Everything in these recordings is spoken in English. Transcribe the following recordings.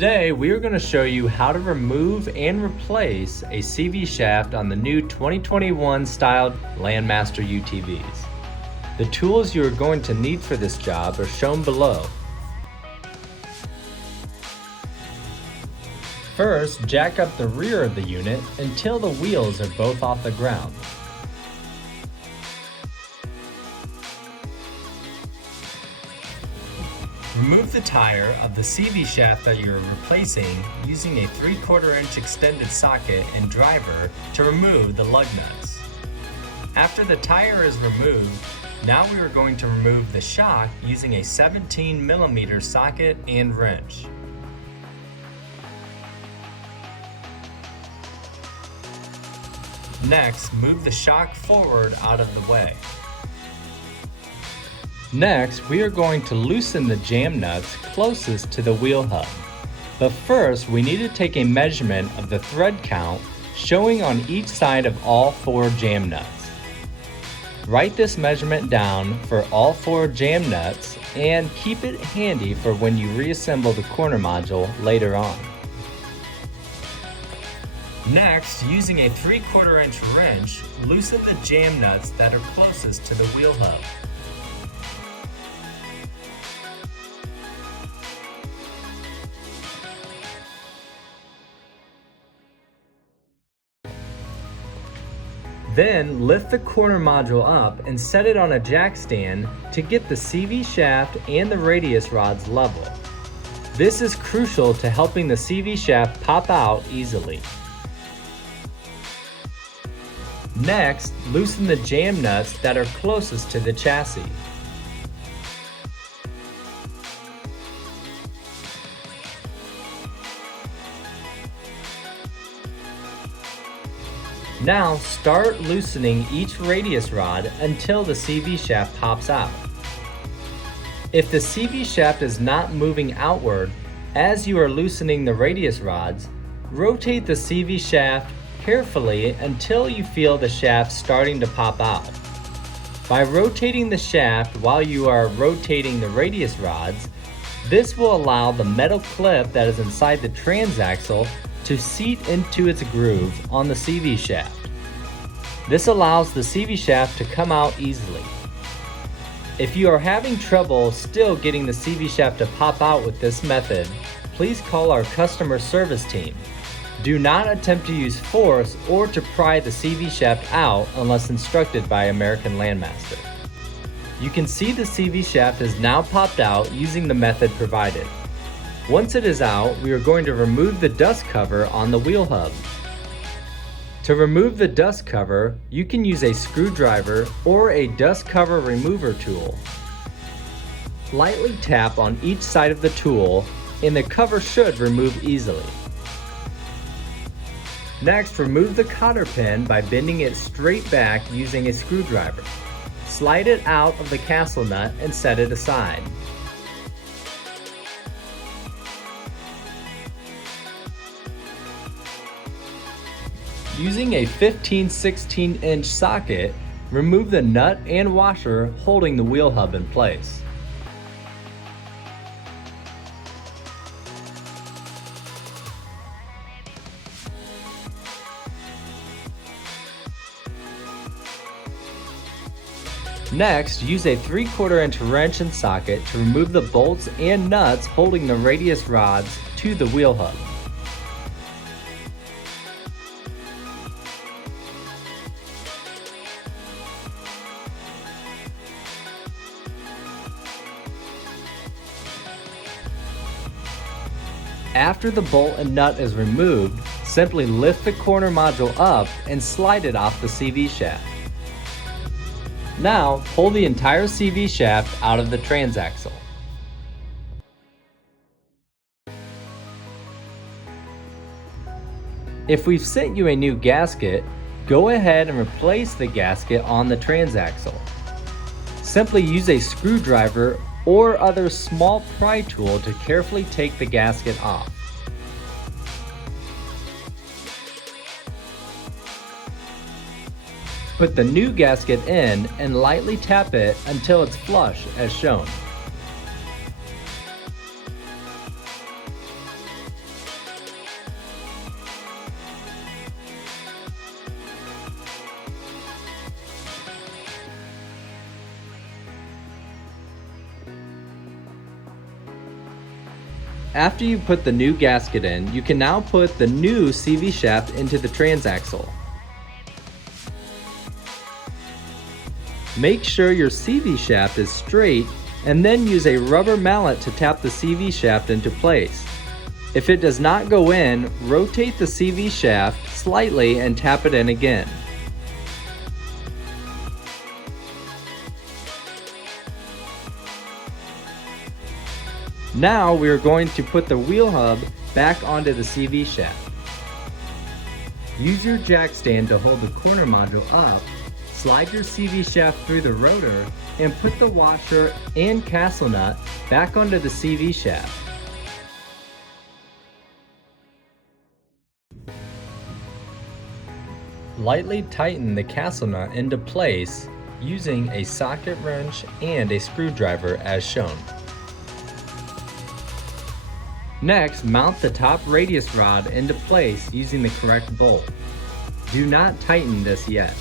Today we are going to show you how to remove and replace a CV shaft on the new 2021 styled Landmaster UTVs. The tools you are going to need for this job are shown below. First, jack up the rear of the unit until the wheels are both off the ground. Remove the tire of the CV shaft that you're replacing using a 3/4 inch extended socket and driver to remove the lug nuts. After the tire is removed, now we are going to remove the shock using a 17mm socket and wrench. Next, move the shock forward out of the way. Next, we are going to loosen the jam nuts closest to the wheel hub. But first, we need to take a measurement of the thread count showing on each side of all 4 jam nuts. Write this measurement down for all 4 jam nuts and keep it handy for when you reassemble the corner module later on. Next, using a 3/4 inch wrench, loosen the jam nuts that are closest to the wheel hub. Then lift the corner module up and set it on a jack stand to get the CV shaft and the radius rods level. This is crucial to helping the CV shaft pop out easily. Next, loosen the jam nuts that are closest to the chassis. Now start loosening each radius rod until the CV shaft pops out. If the CV shaft is not moving outward as you are loosening the radius rods, rotate the CV shaft carefully until you feel the shaft starting to pop out. By rotating the shaft while you are rotating the radius rods, this will allow the metal clip that is inside the transaxle to seat into its groove on the CV shaft. This allows the CV shaft to come out easily. If you are having trouble still getting the CV shaft to pop out with this method, please call our customer service team. Do not attempt to use force or to pry the CV shaft out unless instructed by American Landmaster. You can see the CV shaft is now popped out using the method provided. Once it is out, we are going to remove the dust cover on the wheel hub. To remove the dust cover, you can use a screwdriver or a dust cover remover tool. Lightly tap on each side of the tool and the cover should remove easily. Next, remove the cotter pin by bending it straight back using a screwdriver. Slide it out of the castle nut and set it aside. Using a 15/16 inch socket, remove the nut and washer holding the wheel hub in place. Next, use a 3/4 inch wrench and socket to remove the bolts and nuts holding the radius rods to the wheel hub. After the bolt and nut is removed, simply lift the corner module up and slide it off the CV shaft. Now, pull the entire CV shaft out of the transaxle. If we've sent you a new gasket, go ahead and replace the gasket on the transaxle. Simply use a screwdriver or other small pry tool to carefully take the gasket off. Put the new gasket in and lightly tap it until it's flush as shown. After you put the new gasket in, you can now put the new CV shaft into the transaxle. Make sure your CV shaft is straight and then use a rubber mallet to tap the CV shaft into place. If it does not go in, rotate the CV shaft slightly and tap it in again. Now we are going to put the wheel hub back onto the CV shaft. Use your jack stand to hold the corner module up, slide your CV shaft through the rotor, and put the washer and castle nut back onto the CV shaft. Lightly tighten the castle nut into place using a socket wrench and a screwdriver as shown. Next, mount the top radius rod into place using the correct bolt. Do not tighten this yet.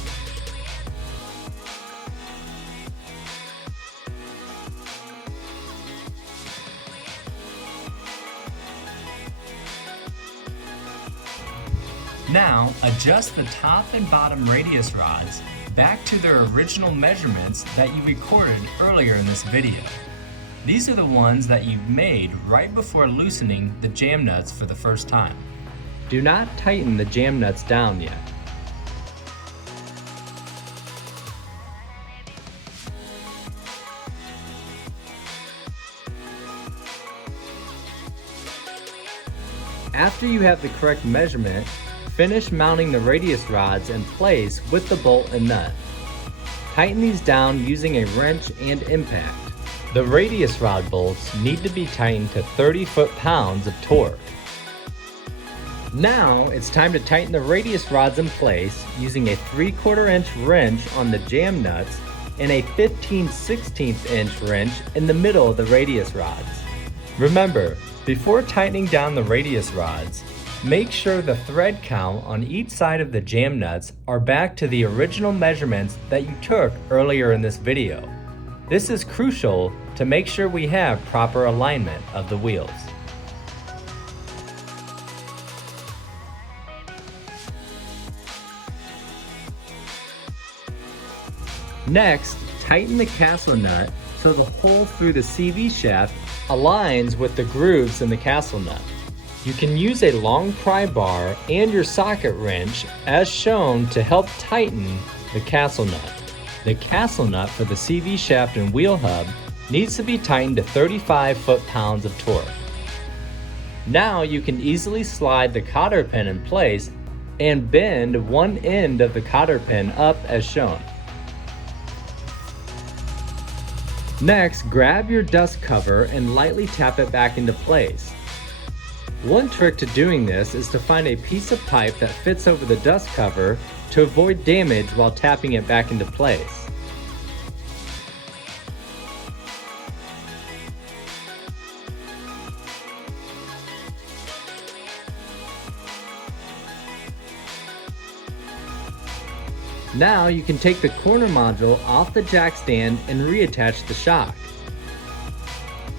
Now, adjust the top and bottom radius rods back to their original measurements that you recorded earlier in this video. These are the ones that you made right before loosening the jam nuts for the first time. Do not tighten the jam nuts down yet. After you have the correct measurement, finish mounting the radius rods in place with the bolt and nut. Tighten these down using a wrench and impact. The radius rod bolts need to be tightened to 30 foot-pounds of torque. Now it's time to tighten the radius rods in place using a 3/4 inch wrench on the jam nuts and a 15/16 inch wrench in the middle of the radius rods. Remember, before tightening down the radius rods, make sure the thread count on each side of the jam nuts are back to the original measurements that you took earlier in this video. This is crucial to make sure we have proper alignment of the wheels. Next, tighten the castle nut so the hole through the CV shaft aligns with the grooves in the castle nut. You can use a long pry bar and your socket wrench as shown to help tighten the castle nut. The castle nut for the CV shaft and wheel hub needs to be tightened to 35 foot-pounds of torque. Now you can easily slide the cotter pin in place and bend one end of the cotter pin up as shown. Next, grab your dust cover and lightly tap it back into place. One trick to doing this is to find a piece of pipe that fits over the dust cover to avoid damage while tapping it back into place. Now you can take the corner module off the jack stand and reattach the shock.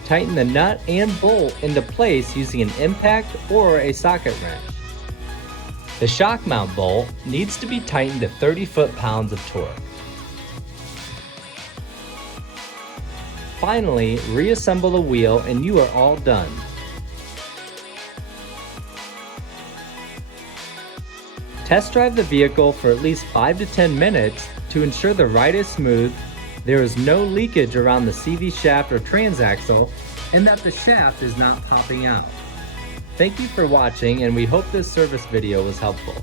Tighten the nut and bolt into place using an impact or a socket wrench. The shock mount bolt needs to be tightened to 30 foot-pounds of torque. Finally, reassemble the wheel and you are all done. Test drive the vehicle for at least 5 to 10 minutes to ensure the ride is smooth, there is no leakage around the CV shaft or transaxle, and that the shaft is not popping out. Thank you for watching, and we hope this service video was helpful.